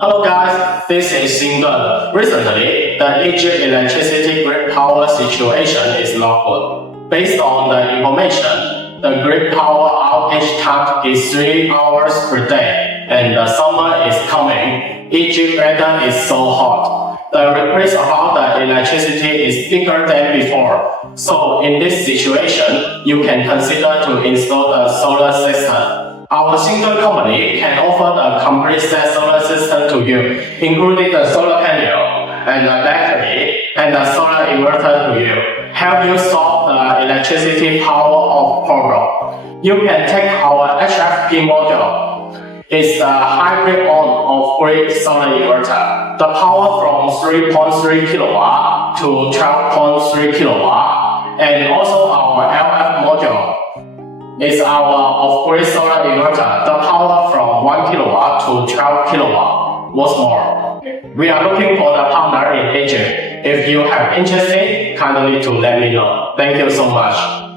Hello guys, this is XINDUN. Recently, the Egypt electricity grid power situation is not good. Based on the information, the grid power outage time is 3 hours per day, and the summer is coming. Egypt weather is so hot. The request about the electricity is bigger than before. So in this situation, you can consider to install the solar system. Our XINDUN company can offer the complete set solar system to you, including the solar panel and the battery and the solar inverter to you, help you solve the electricity power of problem. You can take our HFP module. It's a hybrid on-off-grid solar inverter. The power from 3.3 kilowatt to 12.3 kilowatt, and also our LF module. Is our off-grid solar inverter, the power from 1 kilowatt to 12 kilowatt. What's more? We are looking for the partner in Egypt. If you have interest, kindly to let me know. Thank you so much.